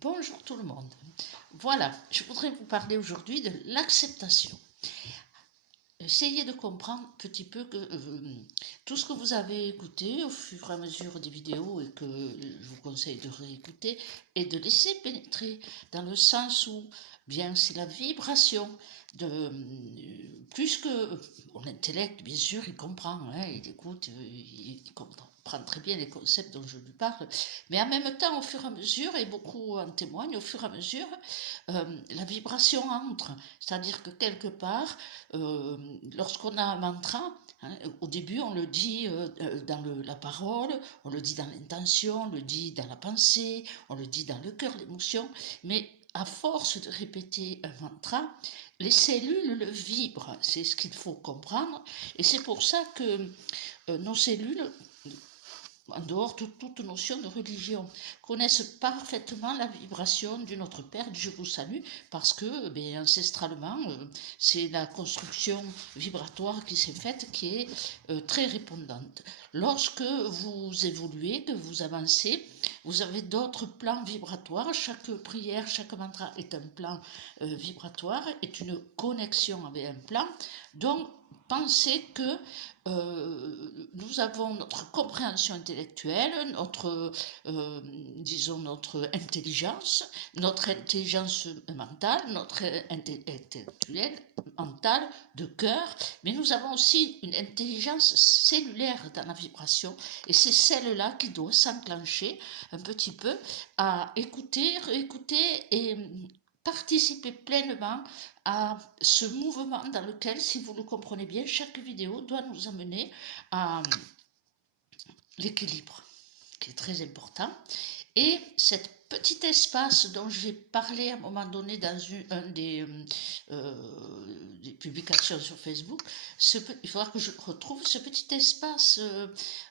Bonjour tout le monde. Voilà, je voudrais vous parler aujourd'hui de l'acceptation. Essayez de comprendre un petit peu que tout ce que vous avez écouté au fur et à mesure des vidéos et que je vous conseille de réécouter et de laisser pénétrer dans le sens où, bien, c'est la vibration de plus que mon intellect, bien sûr, il comprend, hein, il écoute, il comprend très bien les concepts dont je lui parle, mais en même temps, au fur et à mesure, et beaucoup en témoignent, au fur et à mesure, la vibration entre, c'est-à-dire que quelque part, lorsqu'on a un mantra, hein, au début on le dit dans la parole, on le dit dans l'intention, on le dit dans la pensée, on le dit dans le cœur, l'émotion, mais à force de répéter un mantra, les cellules le vibrent, c'est ce qu'il faut comprendre, et c'est pour ça que nos cellules, en dehors de toute notion de religion, connaissent parfaitement la vibration du Notre Père, du Je vous salue, parce que, ancestralement, c'est la construction vibratoire qui s'est faite qui est très répondante. Lorsque vous évoluez, que vous avancez, vous avez d'autres plans vibratoires. Chaque prière, chaque mantra est un plan vibratoire, est une connexion avec un plan. Donc, pensez que nous avons notre compréhension intellectuelle, disons notre intelligence mentale, notre intellectuelle, mentale, de cœur, mais nous avons aussi une intelligence cellulaire dans la vibration, et c'est celle-là qui doit s'enclencher un petit peu à écouter, réécouter et participer pleinement à ce mouvement dans lequel, si vous le comprenez bien, chaque vidéo doit nous amener à l'équilibre, qui est très important. Et cet petit espace dont j'ai parlé à un moment donné dans une des publications sur Facebook, il faudra que je retrouve ce petit espace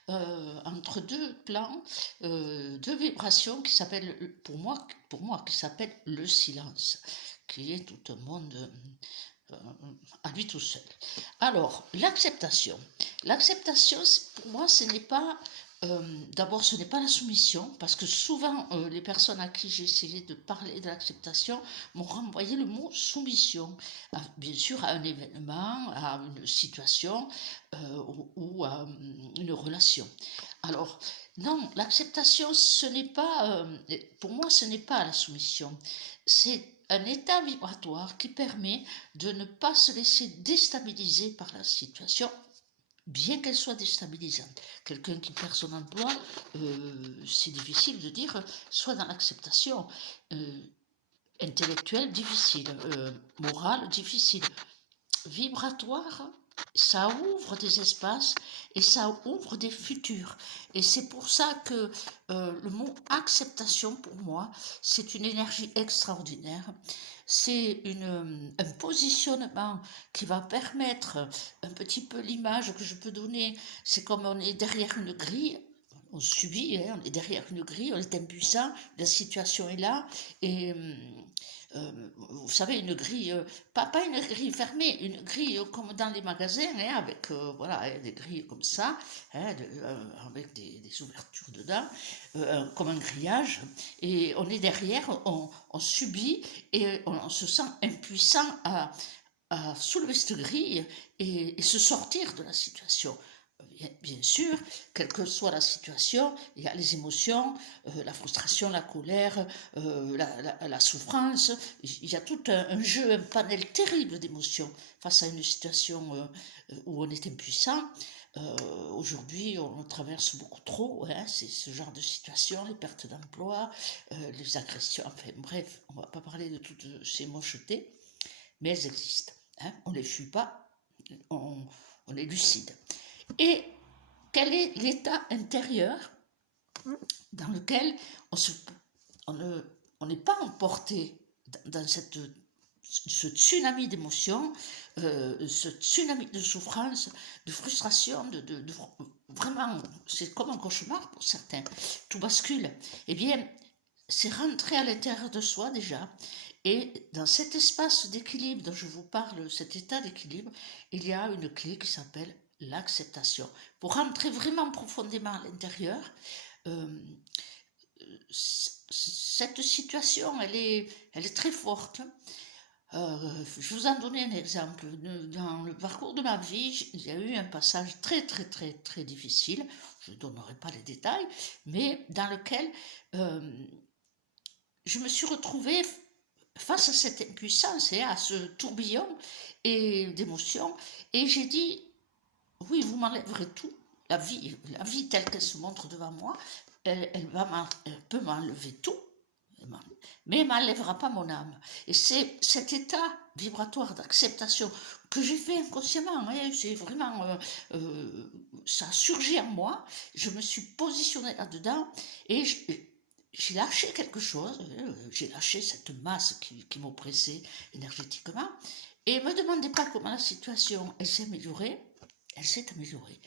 entre deux plans, deux vibrations qui s'appelle, pour moi, qui s'appelle le silence, qui est tout un monde à lui tout seul. Alors, l'acceptation. L'acceptation, pour moi, ce n'est pas... d'abord, ce n'est pas la soumission, parce que souvent, les personnes à qui j'ai essayé de parler de l'acceptation m'ont renvoyé le mot soumission, bien sûr à un événement, à une situation ou à une relation. Alors, non, l'acceptation, ce n'est pas, pour moi, ce n'est pas la soumission, c'est un état vibratoire qui permet de ne pas se laisser déstabiliser par la situation, bien qu'elle soit déstabilisante. Quelqu'un qui perd son emploi, c'est difficile de dire, soit dans l'acceptation intellectuelle, difficile, morale, difficile, vibratoire, ça ouvre des espaces et ça ouvre des futurs. Et c'est pour ça que le mot acceptation, pour moi, c'est une énergie extraordinaire. C'est un positionnement qui va permettre un petit peu l'image que je peux donner. C'est comme on est derrière une grille. On subit, hein, on est derrière une grille, on est impuissant, la situation est là, et vous savez, une grille, pas une grille fermée, une grille comme dans les magasins, hein, avec voilà, hein, des grilles comme ça, hein, avec des ouvertures dedans, comme un grillage, et on est derrière, on subit, et on se sent impuissant à soulever cette grille et se sortir de la situation. Bien sûr, quelle que soit la situation, il y a les émotions, la frustration, la colère, la souffrance, il y a tout un jeu, un panel terrible d'émotions face à une situation où on est impuissant. Aujourd'hui, on traverse beaucoup trop, hein, c'est ce genre de situation, les pertes d'emploi, les agressions, enfin bref, on ne va pas parler de toutes ces mochetés, mais elles existent. Hein, on ne les fuit pas, on est lucide. Et quel est l'état intérieur dans lequel on n'est pas emporté dans ce tsunami d'émotions, ce tsunami de souffrance, de frustration, vraiment, c'est comme un cauchemar pour certains, tout bascule. Eh bien, c'est rentrer à l'intérieur de soi déjà, et dans cet espace d'équilibre dont je vous parle, cet état d'équilibre, il y a une clé qui s'appelle l'acceptation. Pour rentrer vraiment profondément à l'intérieur, cette situation, elle est très forte. Je vous en donner un exemple. Dans le parcours de ma vie, il y a eu un passage très, très, très, très difficile. Je ne donnerai pas les détails, mais dans lequel je me suis retrouvée face à cette impuissance et à ce tourbillon d'émotions. Et j'ai dit, oui, vous m'enlèverez tout. La vie telle qu'elle se montre devant moi, elle peut m'enlever tout, mais elle ne m'enlèvera pas mon âme. Et c'est cet état vibratoire d'acceptation que j'ai fait inconsciemment. Hein, c'est vraiment, ça a surgi en moi. Je me suis positionnée là-dedans et j'ai lâché quelque chose. J'ai lâché cette masse qui m'oppressait énergétiquement. Et ne me demandez pas comment la situation elle s'est améliorée. Elle s'est améliorée.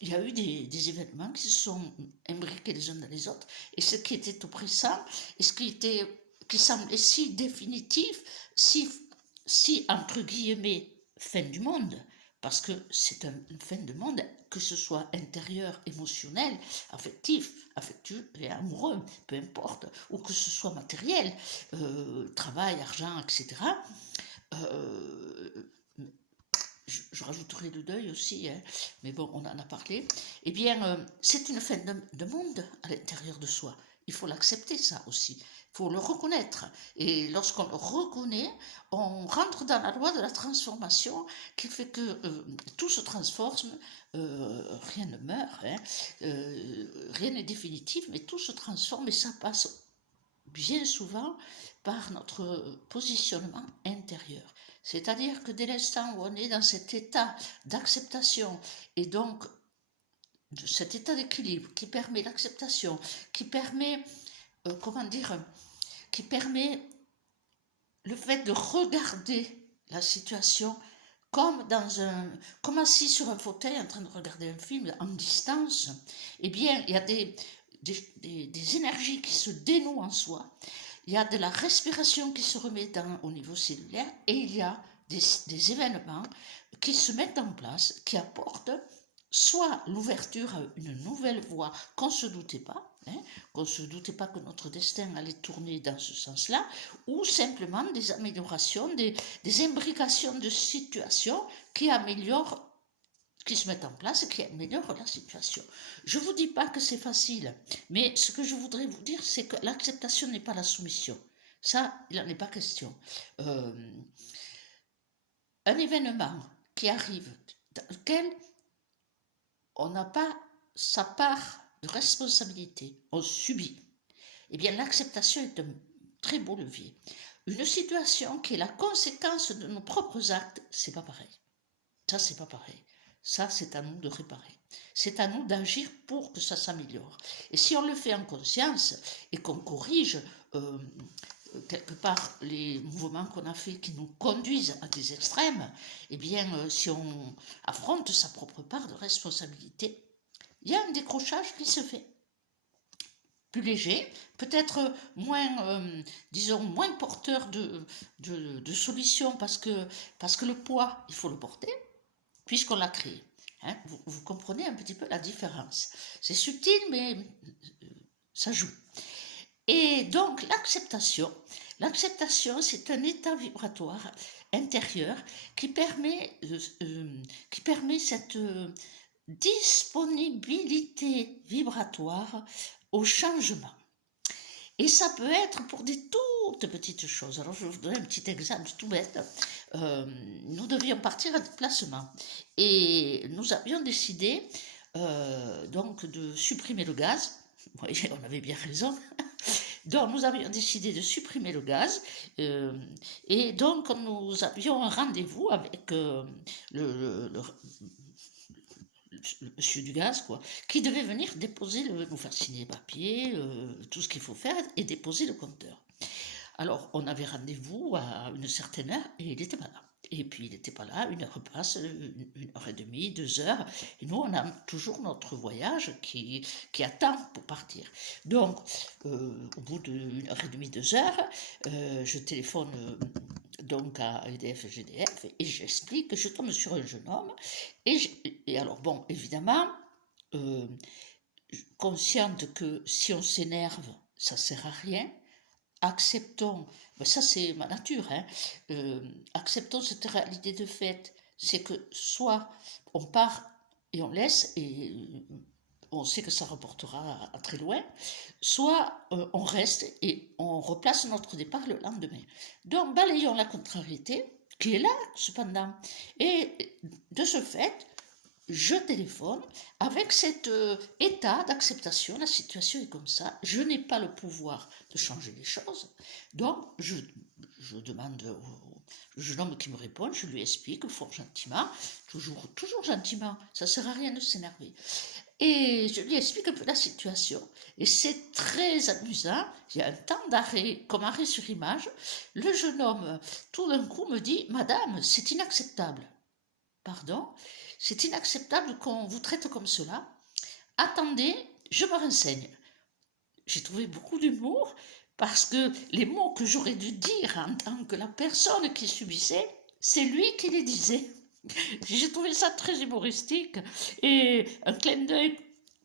Il y a eu des événements qui se sont imbriqués les uns dans les autres, et ce qui était oppressant, et qui semblait si définitif, si entre guillemets fin du monde, parce que c'est une fin de monde, que ce soit intérieur, émotionnel, affectueux et amoureux, peu importe, ou que ce soit matériel, travail, argent, etc. Je rajouterai le deuil aussi, hein, mais bon, on en a parlé. Eh bien, c'est une fin de monde à l'intérieur de soi. Il faut l'accepter, ça aussi. Il faut le reconnaître. Et lorsqu'on le reconnaît, on rentre dans la loi de la transformation qui fait que tout se transforme, rien ne meurt, hein, rien n'est définitif, mais tout se transforme et ça passe bien souvent par notre positionnement intérieur. C'est-à-dire que dès l'instant où on est dans cet état d'acceptation et donc de cet état d'équilibre qui permet l'acceptation, qui permet, qui permet le fait de regarder la situation comme assis sur un fauteuil en train de regarder un film en distance, eh bien, il y a des énergies qui se dénouent en soi. Il y a de la respiration qui se remet au niveau cellulaire et il y a des événements qui se mettent en place, qui apportent soit l'ouverture à une nouvelle voie qu'on ne se doutait pas, hein, qu'on ne se doutait pas que notre destin allait tourner dans ce sens-là, ou simplement des améliorations, des imbrications de situations qui améliorent, qui se mettent en place et qui améliorent la situation. Je ne vous dis pas que c'est facile, mais ce que je voudrais vous dire, c'est que l'acceptation n'est pas la soumission. Ça, il n'en est pas question. Un événement qui arrive, dans lequel on n'a pas sa part de responsabilité, on subit, eh bien l'acceptation est un très beau levier. Une situation qui est la conséquence de nos propres actes, c'est pas pareil. Ça, c'est pas pareil. Ça, c'est à nous de réparer. C'est à nous d'agir pour que ça s'améliore. Et si on le fait en conscience et qu'on corrige quelque part les mouvements qu'on a faits qui nous conduisent à des extrêmes, eh bien, si on affronte sa propre part de responsabilité, il y a un décrochage qui se fait. Plus léger, peut-être moins, disons, moins porteur de solutions parce que le poids, il faut le porter, puisqu'on l'a créé. Hein, vous comprenez un petit peu la différence. C'est subtil, mais ça joue. Et donc, l'acceptation, c'est un état vibratoire intérieur qui permet cette disponibilité vibratoire au changement. Et ça peut être pour des toutes petites choses. Alors, je vais vous donner un petit exemple tout bête. Nous devions partir à déplacement et nous avions décidé donc de supprimer le gaz. Oui, on avait bien raison. Donc, nous avions décidé de supprimer le gaz et donc nous avions un rendez-vous avec le monsieur du gaz, quoi, qui devait venir déposer, nous faire signer les papiers, tout ce qu'il faut faire et déposer le compteur. Alors, on avait rendez-vous à une certaine heure et il n'était pas là. Et puis, il n'était pas là, une heure passe, 1h30, 2 heures. Et nous, on a toujours notre voyage qui attend pour partir. Donc, au bout d'1h30, 2 heures, je téléphone donc à EDF GDF et j'explique que je tombe sur un jeune homme. Et alors, bon, évidemment, consciente que si on s'énerve, ça sert à rien. Acceptons, ben ça c'est ma nature, hein, acceptons cette réalité de fait, c'est que soit on part et on laisse, et on sait que ça reportera à très loin, soit on reste et on replace notre départ le lendemain. Donc balayons la contrariété, qui est là cependant, et de ce fait, je téléphone avec cet état d'acceptation, la situation est comme ça, je n'ai pas le pouvoir de changer les choses, donc je demande au jeune homme qui me répond, je lui explique fort gentiment, toujours gentiment, ça ne sert à rien de s'énerver, et je lui explique un peu la situation, et c'est très amusant, il y a un temps d'arrêt, comme arrêt sur image, le jeune homme tout d'un coup me dit, Madame, c'est inacceptable. Pardon, c'est inacceptable qu'on vous traite comme cela. Attendez, je me renseigne. J'ai trouvé beaucoup d'humour parce que les mots que j'aurais dû dire en tant que la personne qui subissait, c'est lui qui les disait. J'ai trouvé ça très humoristique et un clin d'œil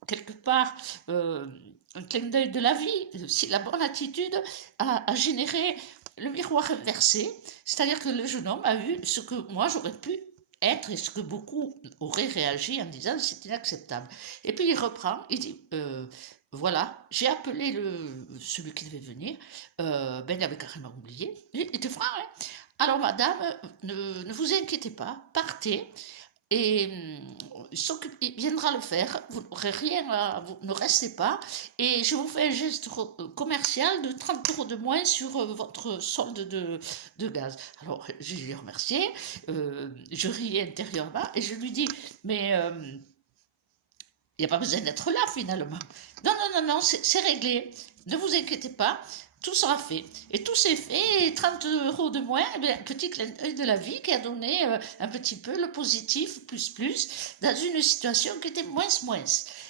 quelque part, un clin d'œil de la vie, si la bonne attitude a généré le miroir inversé, c'est-à-dire que le jeune homme a eu ce que moi j'aurais pu être et ce que beaucoup auraient réagi en disant c'est inacceptable. Et puis il reprend, il dit voilà, j'ai appelé celui qui devait venir, ben il avait carrément oublié, il était franc, hein. Alors madame, ne vous inquiétez pas, partez, et il viendra le faire, vous n'aurez rien vous ne restez pas, et je vous fais un geste commercial de 30 € de moins sur votre solde de gaz. Alors je lui ai remercié, je riais intérieurement, et je lui dis, mais il n'y a pas besoin d'être là finalement. Non, non, non, non, c'est réglé, ne vous inquiétez pas, tout sera fait. Et tout s'est fait, et 30 € de moins, eh bien, un petit clin d'œil de la vie qui a donné un petit peu le positif, plus, dans une situation qui était moins.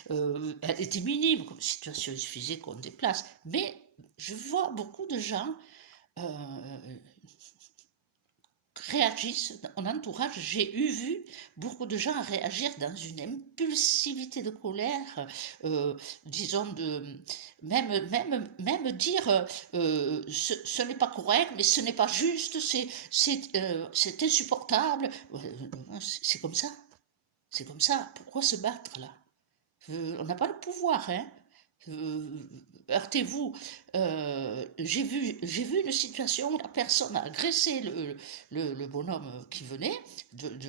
Elle était minime comme situation, il suffisait qu'on déplace. Mais je vois beaucoup de gens réagissent en entourage. J'ai vu beaucoup de gens réagir dans une impulsivité de colère, disons même dire ce n'est pas correct, mais ce n'est pas juste, c'est insupportable. C'est comme ça. C'est comme ça. Pourquoi se battre là? On n'a pas le pouvoir, hein. Heurtez-vous. J'ai vu une situation où la personne a agressé le bonhomme qui venait,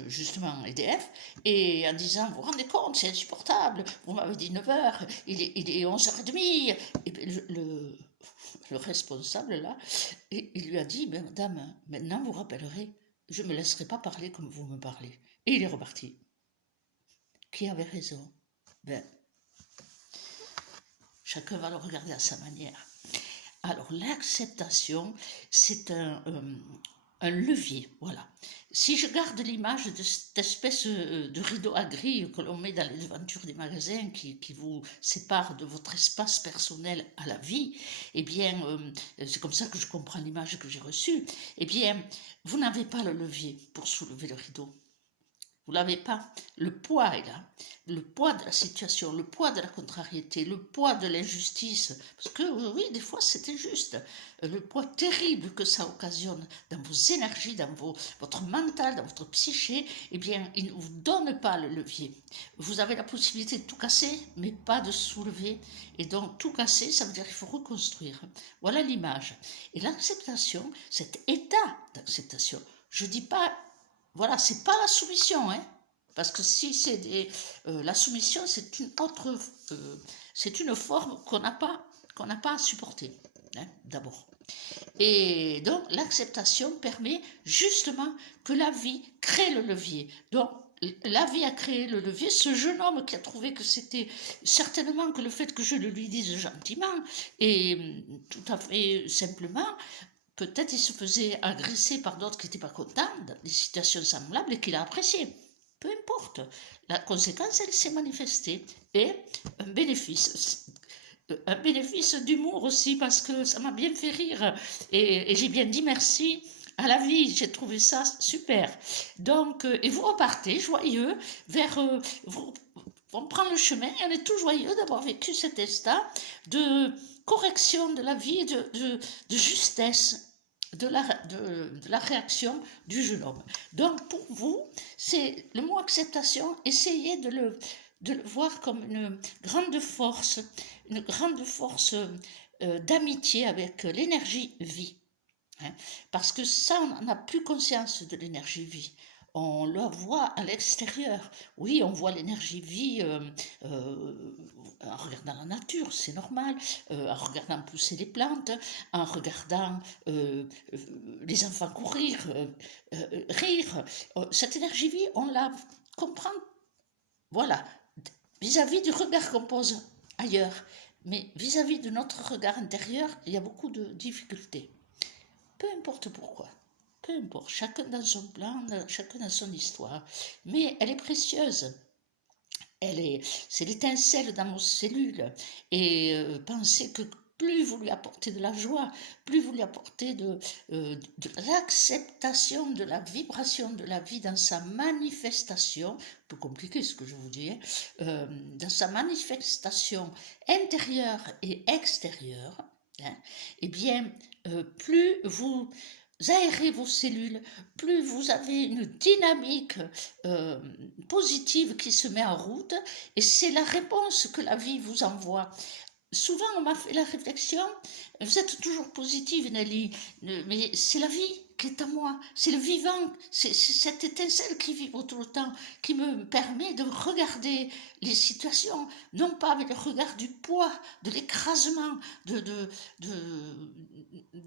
justement EDF, et en disant, vous vous rendez compte, c'est insupportable, vous m'avez dit 9h, il est 11h30. Et le responsable là, il lui a dit, mais madame, maintenant vous rappellerez, je ne me laisserai pas parler comme vous me parlez. Et il est reparti. Qui avait raison? Ben, chacun va le regarder à sa manière. Alors, l'acceptation, c'est un levier, voilà. Si je garde l'image de cette espèce de rideau à gris que l'on met dans les devantures des magasins qui vous sépare de votre espace personnel à la vie, eh bien, c'est comme ça que je comprends l'image que j'ai reçue, eh bien, vous n'avez pas le levier pour soulever le rideau. Vous l'avez pas. Le poids est là. Le poids de la situation, le poids de la contrariété, le poids de l'injustice. Parce que oui, des fois c'est injuste. Le poids terrible que ça occasionne dans vos énergies, dans votre mental, dans votre psyché, eh bien, il ne vous donne pas le levier. Vous avez la possibilité de tout casser, mais pas de soulever. Et donc, tout casser, ça veut dire qu'il faut reconstruire. Voilà l'image. Et l'acceptation, cet état d'acceptation, je dis pas. Voilà, c'est pas la soumission, hein, parce que si c'est la soumission, c'est une autre, c'est une forme qu'on n'a pas à supporter, hein, d'abord. Et donc l'acceptation permet justement que la vie crée le levier. Donc la vie a créé le levier. Ce jeune homme qui a trouvé que c'était certainement que le fait que je le lui dise gentiment et tout à fait simplement, peut-être il se faisait agresser par d'autres qui n'étaient pas contents dans des situations semblables et qu'il a apprécié. Peu importe. La conséquence, elle s'est manifestée. Et un bénéfice d'humour aussi, parce que ça m'a bien fait rire. Et j'ai bien dit merci à la vie. J'ai trouvé ça super. Donc, et vous repartez joyeux vers... on prend le chemin et on est tout joyeux d'avoir vécu cet instant de correction de la vie, de justesse de la réaction du jeune homme. Donc pour vous, c'est le mot acceptation, essayez de le voir comme une grande force d'amitié avec l'énergie vie. Hein, parce que ça, on n'a plus conscience de l'énergie vie. On la voit à l'extérieur. Oui, on voit l'énergie vie en regardant la nature, c'est normal, en regardant pousser les plantes, en regardant les enfants courir, rire. Cette énergie vie, on la comprend, voilà, vis-à-vis du regard qu'on pose ailleurs. Mais vis-à-vis de notre regard intérieur, il y a beaucoup de difficultés. Peu importe pourquoi, peu importe, chacun dans son plan, chacun dans son histoire, mais elle est précieuse. C'est l'étincelle dans nos cellules. Et pensez que plus vous lui apportez de la joie, plus vous lui apportez de l'acceptation de la vibration de la vie dans sa manifestation, un peu compliqué ce que je vous dis, dans sa manifestation intérieure et extérieure, hein, eh bien, plus vous aérez vos cellules, plus vous avez une dynamique positive qui se met en route, et c'est la réponse que la vie vous envoie. Souvent, on m'a fait la réflexion, vous êtes toujours positive, Nelly, mais c'est la vie qui est à moi, c'est le vivant, c'est cette étincelle qui vibre tout le temps, qui me permet de regarder les situations, non pas avec le regard du poids, de l'écrasement, de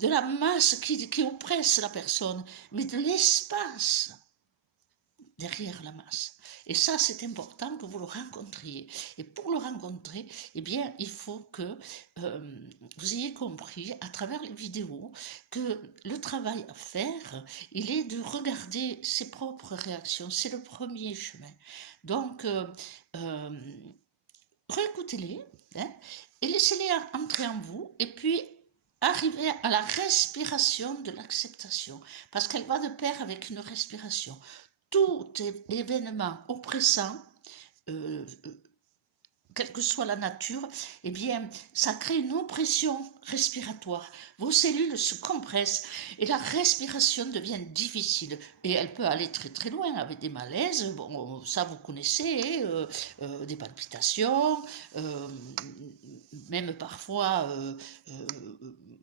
la masse qui oppresse la personne, mais de l'espace derrière la masse. Et ça, c'est important que vous le rencontriez. Et pour le rencontrer, eh bien, il faut que vous ayez compris à travers les vidéos que le travail à faire, il est de regarder ses propres réactions. C'est le premier chemin. Donc, réécoutez-les, hein, et laissez-les entrer en vous, et puis arriver à la respiration de l'acceptation, parce qu'elle va de pair avec une respiration. Tout événement oppressant, quelle que soit la nature, eh bien, ça crée une oppression respiratoire. Vos cellules se compressent et la respiration devient difficile. Et elle peut aller très très loin avec des malaises, bon, ça vous connaissez, des palpitations, même parfois,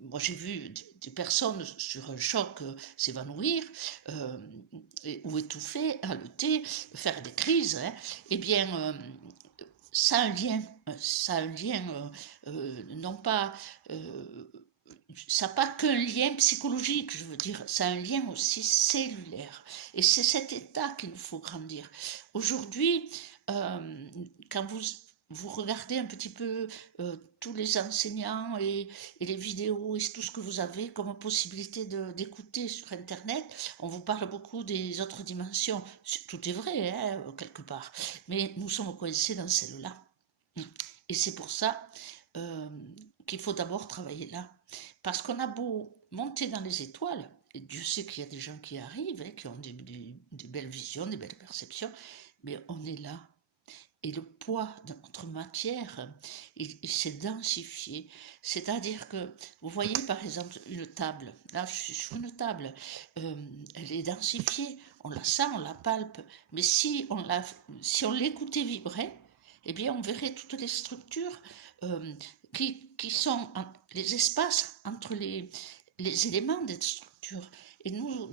moi j'ai vu des personnes sur un choc s'évanouir, ou étouffer, haleter, faire des crises, hein. Eh bien, ça a un lien, non pas, ça n'a pas qu'un lien psychologique, je veux dire, ça a un lien aussi cellulaire. Et c'est cet état qu'il nous faut grandir. Aujourd'hui, quand vous regardez un petit peu tous les enseignants et les vidéos et tout ce que vous avez comme possibilité d'écouter sur Internet, on vous parle beaucoup des autres dimensions. Tout est vrai, hein, quelque part. Mais nous sommes coincés dans celle-là. Et c'est pour ça qu'il faut d'abord travailler là. Parce qu'on a beau monter dans les étoiles, et Dieu sait qu'il y a des gens qui arrivent, hein, qui ont des belles visions, des belles perceptions, mais on est là. Et le poids de notre matière, il s'est densifié. C'est-à-dire que, vous voyez par exemple une table, là je suis sur une table, elle est densifiée, on la sent, on la palpe, mais si on l'écoutait vibrer, eh bien on verrait toutes les structures qui sont les espaces entre les éléments des structures. Et nous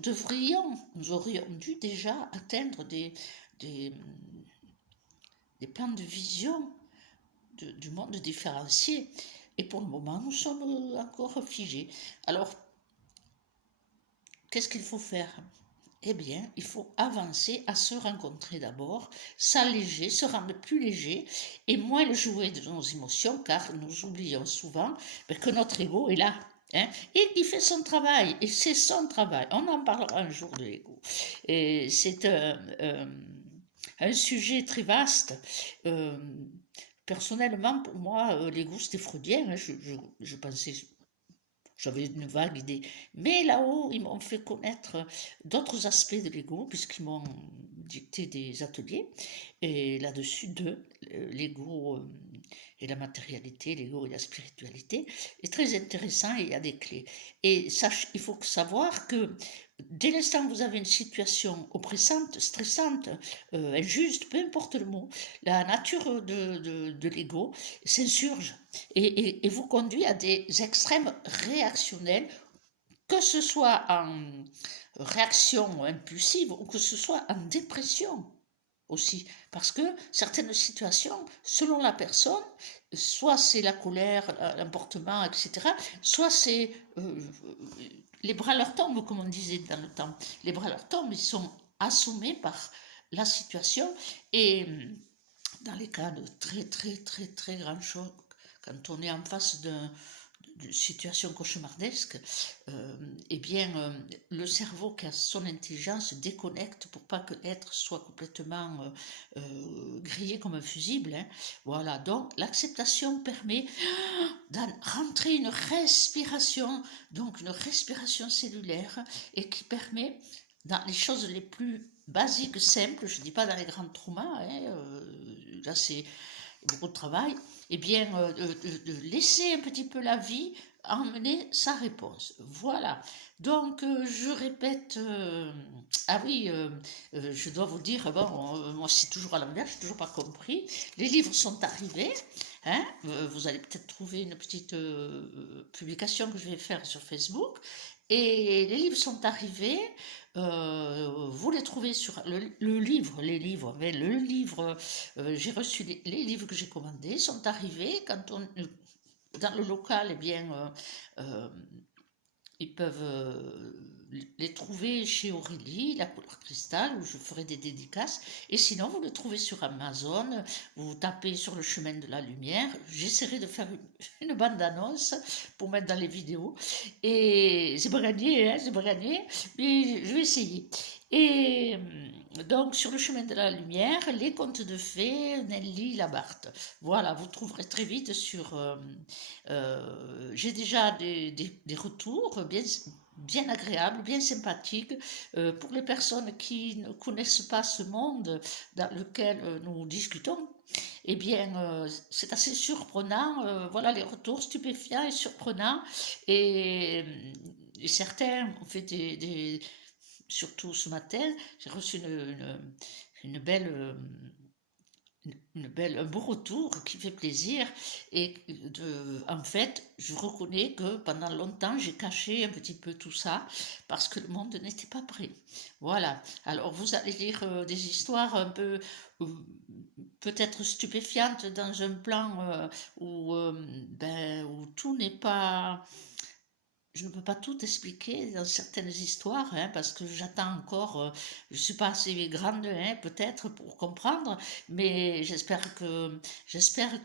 aurions dû déjà atteindre des plans de vision du monde différencié. Et pour le moment, nous sommes encore figés. Alors, qu'est-ce qu'il faut faire? Eh bien, il faut avancer à se rencontrer d'abord, s'alléger, se rendre plus léger et moins jouer de nos émotions, car nous oublions souvent que notre ego est là. Hein, et qui fait son travail, et c'est son travail. On en parlera un jour de l'ego. Et c'est un sujet très vaste. Personnellement, pour moi, l'ego c'était freudien. Hein, je pensais, j'avais une vague idée. Mais là-haut, ils m'ont fait connaître d'autres aspects de l'ego, puisqu'ils m'ont dicté des ateliers. Et là-dessus, l'ego et la matérialité, l'ego et la spiritualité, est très intéressant et il y a des clés. Et il faut savoir que dès l'instant que vous avez une situation oppressante, stressante, injuste, peu importe le mot, la nature de l'ego s'insurge et vous conduit à des extrêmes réactionnels, que ce soit en réaction impulsive ou que ce soit en dépression aussi, parce que certaines situations, selon la personne, soit c'est la colère, l'emportement, etc., soit c'est les bras leur tombent, comme on disait dans le temps. Les bras leur tombent, ils sont assommés par la situation, et dans les cas de très très très très grand choc, quand on est en face d'une situation cauchemardesque, eh bien, le cerveau qui a son intelligence se déconnecte pour pas que l'être soit complètement grillé comme un fusible. Hein. Voilà, donc l'acceptation permet de rentrer une respiration, donc une respiration cellulaire, et qui permet, dans les choses les plus basiques, simples, je ne dis pas dans les grands traumas, hein, là c'est beaucoup de travail, eh bien, de laisser un petit peu la vie emmener sa réponse. Voilà. Donc, je répète, ah oui, je dois vous dire, bon, moi c'est toujours à l'envers, je n'ai toujours pas compris. Les livres sont arrivés, hein, vous allez peut-être trouver une petite publication que je vais faire sur Facebook. Et les livres sont arrivés, vous les trouvez sur le livre, les livres, mais le livre, j'ai reçu les livres que j'ai commandés, sont arrivés quand on, dans le local, eh bien, ils peuvent les trouver chez Aurélie, la couleur cristal, où je ferai des dédicaces. Et sinon, vous le trouvez sur Amazon, vous tapez sur le chemin de la lumière. J'essaierai de faire une bande-annonce pour mettre dans les vidéos. Et c'est pas gagné, hein, c'est pas gagné, mais je vais essayer. Et donc, sur le chemin de la lumière, les contes de fées, Nelly Labarthe. Voilà, vous trouverez très vite sur... j'ai déjà des retours bien agréables, bien sympathiques, pour les personnes qui ne connaissent pas ce monde dans lequel nous discutons. Eh bien, c'est assez surprenant, voilà les retours stupéfiants et surprenants, et, certains ont fait surtout ce matin, j'ai reçu une belle... un beau retour qui fait plaisir, et en fait je reconnais que pendant longtemps j'ai caché un petit peu tout ça parce que le monde n'était pas prêt. Voilà, alors vous allez lire des histoires un peu peut-être stupéfiantes dans un plan où tout n'est pas... Je ne peux pas tout expliquer dans certaines histoires, hein, parce que j'attends encore, je ne suis pas assez grande, hein, peut-être, pour comprendre, mais j'espère que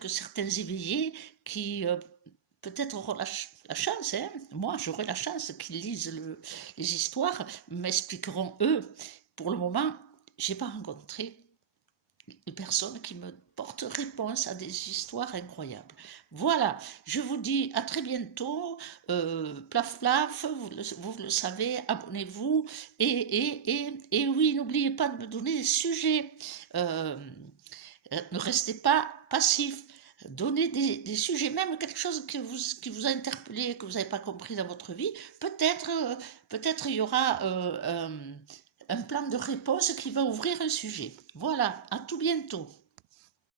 certains éveillés qui peut-être auront la chance, hein, moi j'aurai la chance qu'ils lisent les histoires, m'expliqueront eux. Pour le moment, je n'ai pas rencontré les personnes qui me portent réponse à des histoires incroyables. Voilà, je vous dis à très bientôt, plaf plaf, vous le savez, abonnez-vous, et oui, n'oubliez pas de me donner des sujets, ne restez pas passif, donnez des sujets, même quelque chose qui vous a interpellé, que vous n'avez pas compris dans votre vie, peut-être il y aura un plan de réponse qui va ouvrir un sujet. Voilà, à tout bientôt.